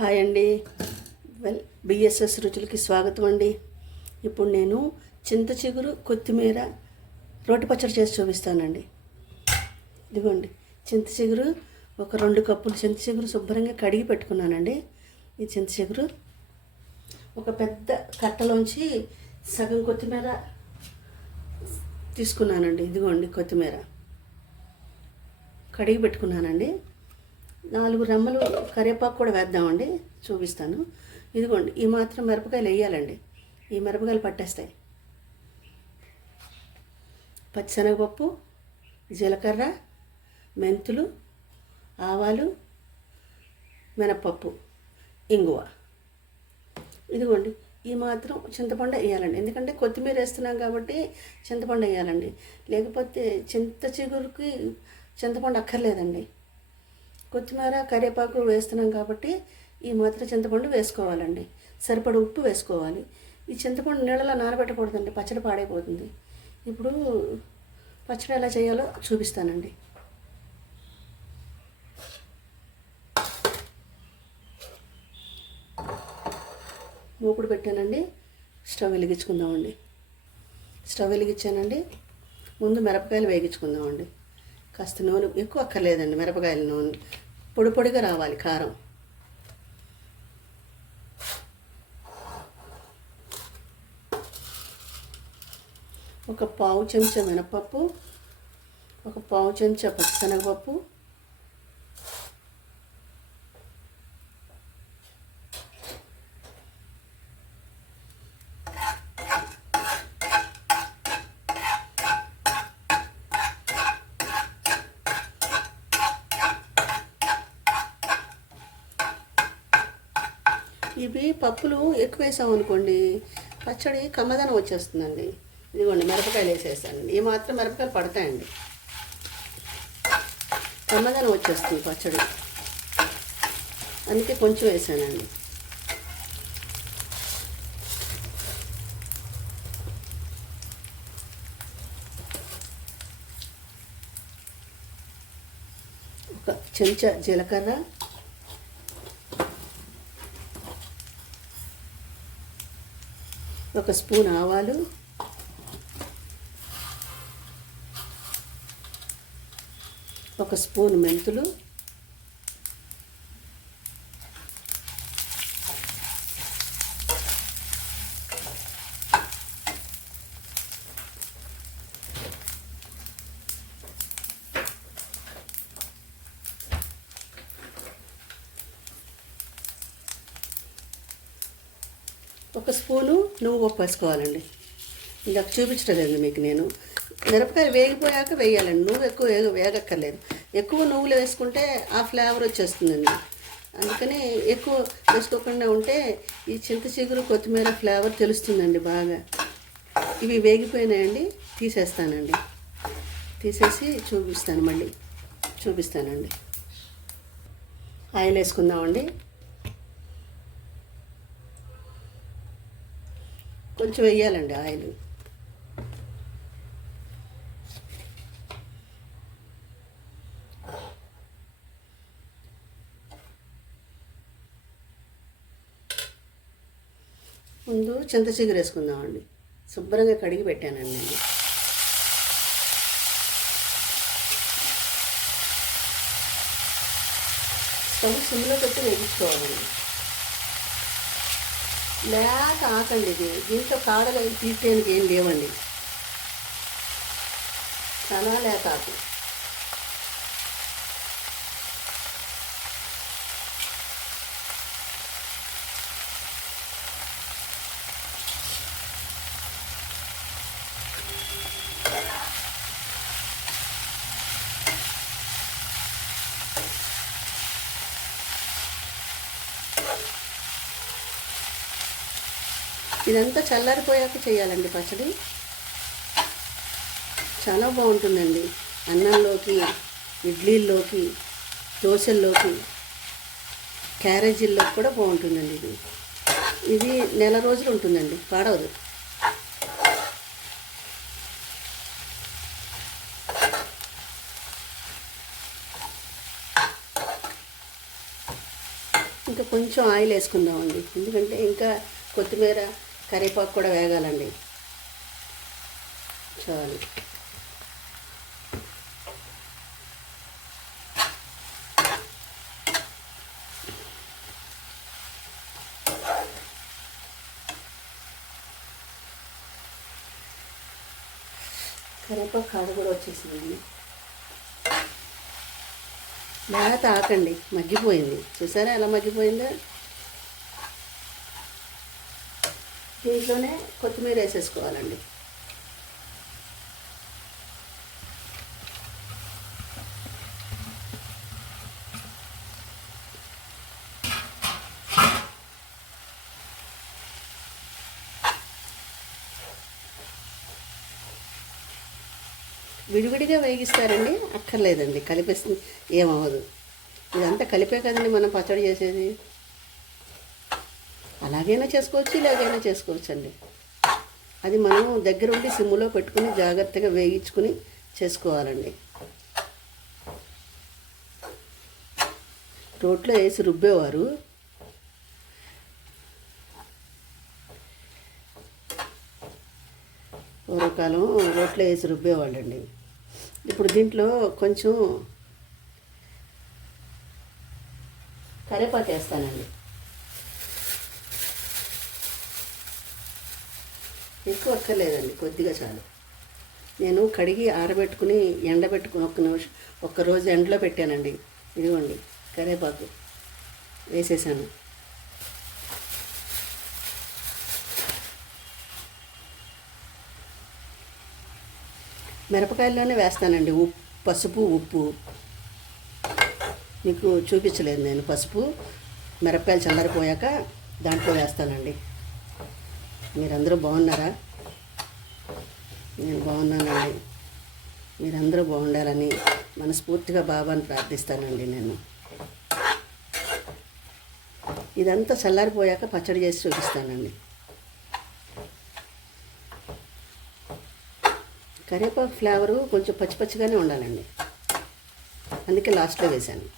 Hi అండి. BSS రుచులకి స్వాగతం అండి. ఇప్పుడు నేను చింత చిగురు కొత్తిమీర రోటి పచ్చడి చేసి చూపిస్తానండి. ఇదిగోండి, చింత చిగురు ఒక 2 కప్పులు చింత చిగురు శుభ్రంగా కడిగి పెట్టుకున్నానండి. ఈ చింత చిగురు ఒక పెద్ద కట్టలోంచి సగం కొత్తిమీర తీసుకున్నానండి. ఇదిగోండి, కొత్తిమీర కడిగి పెట్టుకున్నానండి. 4 రెమ్మలు కరివేపాకు కూడా వేద్దామండి, చూపిస్తాను. ఇదిగోండి, ఈ మాత్రం మిరపకాయలు వేయాలండి. ఈ మిరపకాయలు పట్టేస్తాయి. పచ్చిశనగపప్పు, జీలకర్ర, మెంతులు, ఆవాలు, మినపప్పు, ఇంగువ. ఇదిగోండి, ఈ మాత్రం చింతపండు వేయాలండి. ఎందుకంటే కొత్తిమీర వేస్తున్నాం కాబట్టి చింతపండు వేయాలండి. లేకపోతే చింత చిగురుకి చింతపండు అక్కర్లేదండి. కొత్తిమీర కరివేపాకు వేస్తున్నాం కాబట్టి ఈ మాత్రం చింతపండు వేసుకోవాలండి. సరిపడ ఉప్పు వేసుకోవాలి. ఈ చింతపండు నీళ్ళలో నానబెట్టకూడదండి, పచ్చడి పాడైపోతుంది. ఇప్పుడు పచ్చడి ఎలా చేయాలో చూపిస్తానండి. మూకుడు పెట్టానండి. స్టవ్ వెలిగించుకుందామండి. స్టవ్ వెలిగించానండి. ముందు మిరపకాయలు వేగించుకుందామండి. కాస్త నూనె ఎక్కువ అక్కర్లేదండి, మిరపకాయల నూనె పొడి పొడిగా రావాలి. కారం ఒక పావు చెంచా మినపప్పు, ఒక పావు చెంచా పచ్చిశనగపప్పు, ఇవి పప్పులు ఎక్కువ వేసామనుకోండి పచ్చడి కమ్మదనం వచ్చేస్తుందండి. ఇదిగోండి, మిరపకాయలు వేసేసానండి. ఈ మాత్రం మిరపకాయలు పడతాయండి, కమ్మదనం వచ్చేస్తుంది పచ్చడి. అందుకే కొంచెం వేసానండి. ఒక చెంచా జీలకర్ర, ఒక స్పూన్ ఆవాలు, ఒక స్పూన్ మెంతులు, ఒక స్పూను నువ్వు పప్పు వేసుకోవాలండి. ఇందాక చూపించలేదు మీకు నేను. మిరపకాయలు వేగిపోయాక వేయాలండి. నువ్వు ఎక్కువ వేగక్కర్లేదు. ఎక్కువ నువ్వులు వేసుకుంటే ఆ ఫ్లేవర్ వచ్చేస్తుందండి. అందుకని ఎక్కువ వేసుకోకుండా ఉంటే ఈ చింత చిగురు కొత్తిమీర ఫ్లేవర్ తెలుస్తుందండి బాగా. ఇవి వేగిపోయినాయండి, తీసేస్తానండి. తీసేసి చూపిస్తానండి. ఆయిల్ వేసుకుందామండి. కొంచెం వేయాలండి ఆయిల్. ముందు చింత చిగురు వేసుకుందామండి. శుభ్రంగా కడిగి పెట్టానండి నేను. స్టవ్ సిమ్లో పెట్టి వేగించుకోవాలండి. లేక ఆకండి ఇది. దీంట్లో కాడలు తీసేయడానికి ఏం లేవండి, చాలా లేక ఆకు. ఇదంతా చల్లారిపోయాక చేయాలండి పచ్చడి. చాలా బాగుంటుందండి. అన్నంలోకి, ఇడ్లీల్లోకి, దోశల్లోకి, క్యారేజీల్లోకి కూడా బాగుంటుందండి. ఇది నెల రోజులు ఉంటుందండి, పాడవదు. ఇంకా కొంచెం ఆయిల్ వేసుకుందామండి, ఎందుకంటే ఇంకా కొత్తిమీర కరివేపాకు కూడా వేగాలండి. చాలు. కరివేపాకు కాడ కూడా వచ్చేసిందండి. బాగా తాకండి, మగ్గిపోయింది. చూసారా ఎలా మగ్గిపోయిందో? దీంట్లోనే కొత్తిమీర వేసేసుకోవాలండి. విడివిడిగా వేగిస్తారండి, అక్కర్లేదండి, కలిపేస్తుంది ఏమవ్వదు. ఇదంతా కలిపే కదండి మనం పచ్చడి చేసేది. అలాగైనా చేసుకోవచ్చు, ఇలాగైనా చేసుకోవచ్చు అండి. అది మనం దగ్గరుండి సిమ్ములో పెట్టుకుని జాగ్రత్తగా వేయించుకుని చేసుకోవాలండి. రోట్లో వేసి రుబ్బేవారు, పూర్వకాలం రోట్లో వేసి రుబ్బేవాళ్ళండి. ఇప్పుడు దీంట్లో కొంచెం కరివేపాకు వేస్తానండి. ఎక్కువ అక్కర్లేదండి, కొద్దిగా చాలు. నేను కడిగి ఆరబెట్టుకుని ఎండబెట్టుకుని ఒక్కరోజు ఎండలో పెట్టానండి. ఇదిగోండి కరివేపాకు వేసేసాను. మిరపకాయల్లోనే వేస్తానండి పసుపు, ఉప్పు. మీకు చూపించలేదు నేను. పసుపు, మిరపకాయలు చల్లారిపోయాక దాంట్లో వేస్తానండి. మీరందరూ బాగున్నారా? నేను బాగున్నానండి. మీరందరూ బాగుండాలని మనస్ఫూర్తిగా బాబాని ప్రార్థిస్తానండి. నేను ఇదంతా చల్లారిపోయాక పచ్చడి చేసి చూపిస్తానండి. కరివేపాకు ఫ్లేవరు కొంచెం పచ్చి పచ్చిగానే ఉండాలండి, అందుకే లాస్ట్లో వేశాను.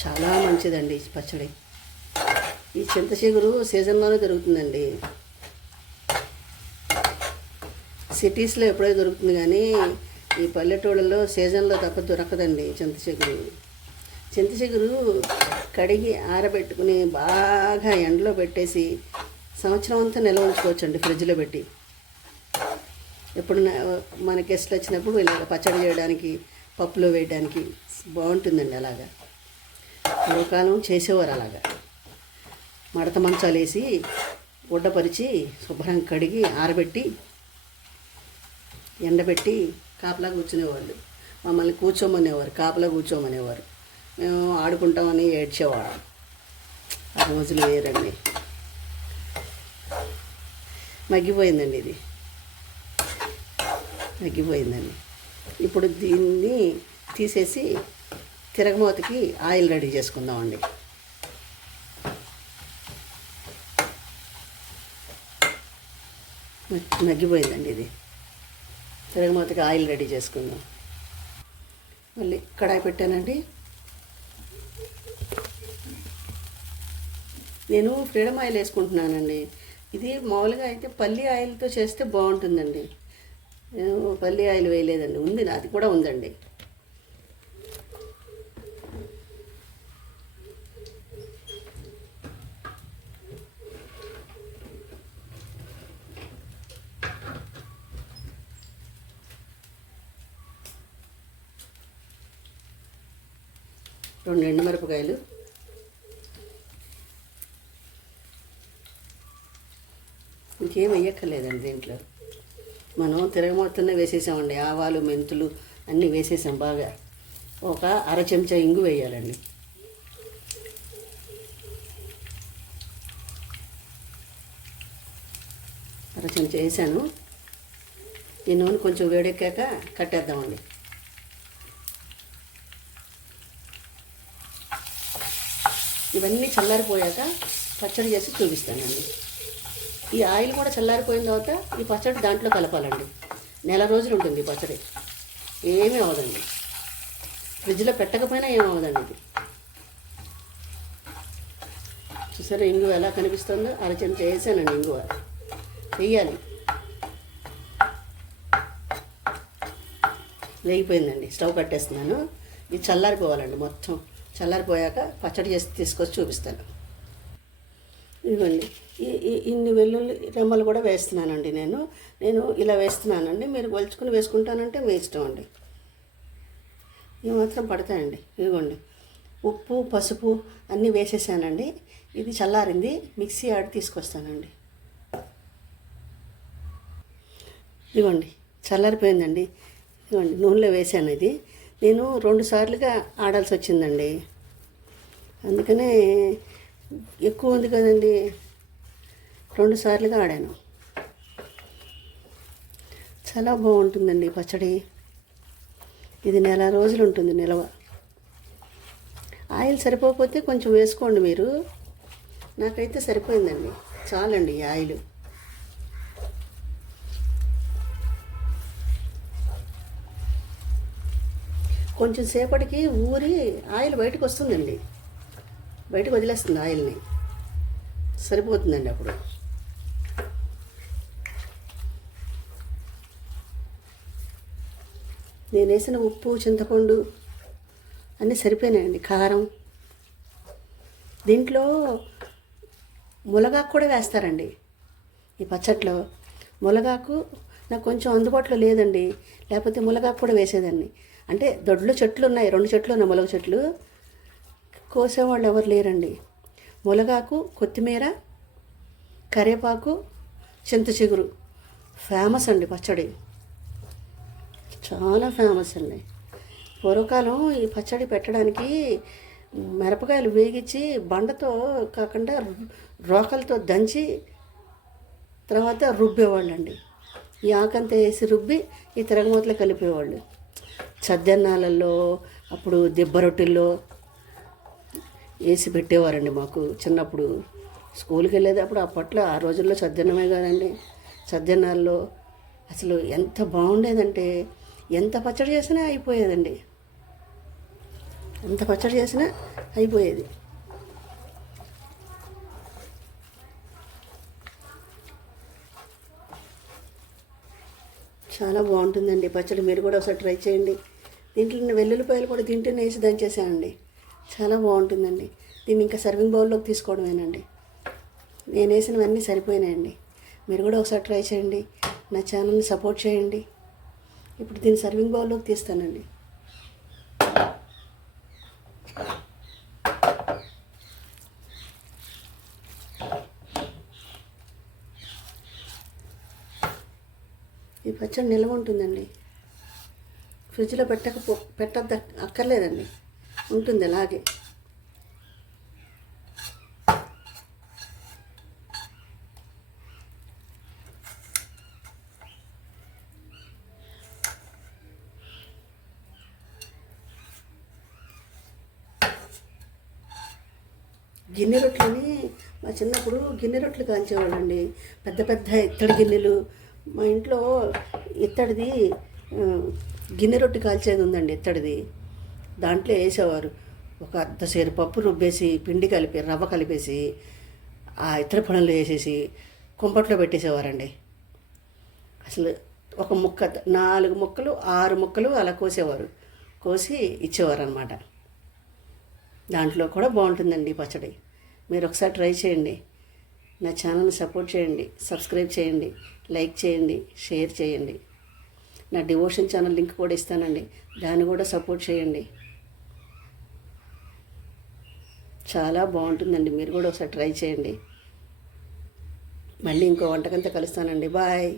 చాలా మంచిదండి ఈ పచ్చడి. ఈ చింతచిగురు సీజన్లోనే దొరుకుతుందండి. సిటీస్లో ఎప్పుడో దొరుకుతుంది, కానీ ఈ పల్లెటూళ్ళలో సీజన్లో తప్ప దొరకదండి చింతచిగురు. చింతచిగురు కడిగి ఆరబెట్టుకుని బాగా ఎండలో పెట్టేసి సంవత్సరం అంతా నిల్వ ఉంచుకోవచ్చండి ఫ్రిడ్జ్లో పెట్టి. ఎప్పుడు మన గెస్ట్లు వచ్చినప్పుడు ఇలాగ పచ్చడి చేయడానికి, పప్పులో వేయడానికి బాగుంటుందండి. అలాగా పూర్వకాలం చేసేవారు. అలాగా మడత మంచాలు వేసి గుడ్డపరిచి శుభ్రంగా కడిగి ఆరబెట్టి ఎండబెట్టి కాపలా కూర్చునేవాళ్ళు. మమ్మల్ని కూర్చోమనేవారు, కాపలా కూర్చోమనేవారు. మేము ఆడుకుంటామని ఏడ్చేవాళ్ళం. ఆ రోజులు వేరండి. మగ్గిపోయిందండి, ఇది మగ్గిపోయిందండి. ఇప్పుడు దీన్ని తీసేసి తిరగమూతకి ఆయిల్ రెడీ చేసుకుందామండి. మగ్గిపోయిందండి ఇది. తిరగమూతకి ఆయిల్ రెడీ చేసుకుందాం. మళ్ళీ కడాయి పెట్టానండి. నేను ఫ్రీడమ్ ఆయిల్ వేసుకుంటున్నానండి. ఇది మామూలుగా అయితే పల్లి ఆయిల్తో చేస్తే బాగుంటుందండి. నేను పల్లి ఆయిల్ వేయలేదండి, ఉంది, అది కూడా ఉందండి. రెండు ఎండుమిరపకాయలు, ఇంకేం వేయక్కర్లేదండి దీంట్లో. మనం తిరగమొత్తనే వేసేసామండి. ఆవాలు, మెంతులు అన్నీ వేసేసాం బాగా. ఒక అర చెంచా ఇంగు వేయాలండి. అరచెంచా చేశాను. ఈ నూనె కొంచెం వేడెక్కాక కట్టేద్దామండి. ఇవన్నీ చల్లారిపోయాక పచ్చడి చేసి చూపిస్తానండి. ఈ ఆయిల్ కూడా చల్లారిపోయిన తర్వాత ఈ పచ్చడి దాంట్లో కలపాలండి. నెల రోజులు ఉంటుంది ఈ పచ్చడి, ఏమీ అవ్వదండి. ఫ్రిడ్జ్లో పెట్టకపోయినా ఏమి అవ్వదండి. ఇది చూసారా ఇంగువ ఎలా కనిపిస్తుందో? అరచెంచా వేసానండి ఇంగువ. వేయాలి. వేగిపోయిందండి. స్టవ్ కట్టేస్తున్నాను. ఇది చల్లారిపోవాలండి. మొత్తం చల్లారిపోయాక పచ్చడి చేసి తీసుకొచ్చి చూపిస్తాను. ఇదిగోండి ఇన్ని వెల్లుల్లి రెమ్మలు కూడా వేస్తున్నానండి. నేను ఇలా వేస్తున్నానండి. మీరు గొలుచుకుని వేసుకుంటానంటే మీ ఇష్టం అండి. ఇవి మాత్రం పడతాయండి. ఇదిగోండి ఉప్పు పసుపు అన్నీ వేసేసానండి. ఇది చల్లారింది. మిక్సీ ఆడి తీసుకొస్తానండి. ఇదిగోండి చల్లారిపోయిందండి. ఇదిగోండి నూనెలో వేసాను. ఇది నేను 2 సార్లుగా ఆడాల్సి వచ్చిందండి. అందుకనే ఎక్కువ ఉంది కదండి, 2 సార్లుగా ఆడాను. చాలా బాగుంటుందండి పచ్చడి. ఇది నెల రోజులు ఉంటుంది నిలవ. ఆయిల్ సరిపోకపోతే కొంచెం వేసుకోండి మీరు. నాకైతే సరిపోయిందండి. చాలండి ఈ ఆయిల్. కొంచెం సేపటికి ఊరి ఆయిల్ బయటకు వస్తుందండి. బయటకు వదిలేస్తుంది ఆయిల్ని. సరిపోతుందండి అప్పుడు. నేను వేసిన ఉప్పు చింతపండు అన్నీ సరిపోయినాయండి. కారం, దీంట్లో మునగాకు కూడా వేస్తారండి ఈ పచ్చట్లో. మునగాకు నాకు కొంచెం అందుబాటులో లేదండి, లేకపోతే మునగాకు కూడా వేసేదాన్ని. అంటే దొడ్లు చెట్లు ఉన్నాయి, 2 చెట్లు ఉన్నాయి మునగ చెట్లు. కోసేవాళ్ళు ఎవరు లేరండి. మునగాకు, కొత్తిమీర, కరివేపాకు, చింత చిగురు ఫేమస్ అండి పచ్చడి. చాలా ఫేమస్ అండి. పూర్వకాలం ఈ పచ్చడి పెట్టడానికి మిరపకాయలు వేగించి బండతో కాకుండా రోకలతో దంచి తర్వాత రుబ్బేవాళ్ళండి. ఈ ఆకంతా వేసి రుబ్బి ఈ తిరగమూతలో కలిపేవాళ్ళు. సద్దన్నాలలో అప్పుడు దిబ్బ రొట్టెల్లో వేసి పెట్టేవారండి మాకు చిన్నప్పుడు. స్కూల్కి వెళ్ళేటప్పుడు అప్పట్లో ఆ రోజుల్లో సద్దన్నమే కదండి. సద్దన్నాల్లో అసలు ఎంత బాగుండేదంటే ఎంత పచ్చడి చేసినా అయిపోయేదండి. ఎంత పచ్చడి చేసినా అయిపోయేది. చాలా బాగుంటుందండి పచ్చడి. మీరు కూడా ఒకసారి ట్రై చేయండి. దీంట్లో వెల్లుల్లిపాయలు కూడా దీంట్లోనే వేసి దంచేసానండి. చాలా బాగుంటుందండి. దీన్ని ఇంకా సర్వింగ్ బౌల్లోకి తీసుకోవడమేనండి. నేను వేసినవన్నీ సరిపోయినాయండి. మీరు కూడా ఒకసారి ట్రై చేయండి. నా ఛానల్ని సపోర్ట్ చేయండి. ఇప్పుడు దీన్ని సర్వింగ్ బౌల్లోకి తీస్తానండి. ఈ పచ్చడి నిల్వ ఉంటుందండి. ఫ్రిడ్జ్లో పెట్టద్ద అక్కర్లేదండి, ఉంటుంది అలాగే. గిన్నె రొట్టెలని మా చిన్నప్పుడు గిన్నె రొట్టెలు కాల్చేవాళ్ళండి. పెద్ద పెద్ద ఇత్తడి గిన్నెలు. మా ఇంట్లో ఇత్తడిది గిన్నె రొట్టె కాల్చేది ఉందండి, ఇత్తడిది. దాంట్లో వేసేవారు. ఒక అర్ధసేరు పప్పు రుబ్బేసి పిండి కలిపి రవ్వ కలిపేసి ఆ ఇత్తడి పొలంలో వేసేసి కుంపట్లో పెట్టేసేవారండి. అసలు ఒక ముక్క 4 ముక్కలు 6 ముక్కలు అలా కోసేవారు. కోసి ఇచ్చేవారు అన్నమాట. దాంట్లో కూడా బాగుంటుందండి పచ్చడి. మీరు ఒకసారి ట్రై చేయండి. నా ఛానల్ని సపోర్ట్ చేయండి, సబ్స్క్రైబ్ చేయండి, లైక్ చేయండి, షేర్ చేయండి. నా డివోషన్ ఛానల్ లింక్ కూడా ఇస్తానండి, దాన్ని కూడా సపోర్ట్ చేయండి. చాలా బాగుంటుందండి. మీరు కూడా ఒకసారి ట్రై చేయండి. మళ్ళీ ఇంకో వంటకంతో కలుస్తానండి. బాయ్.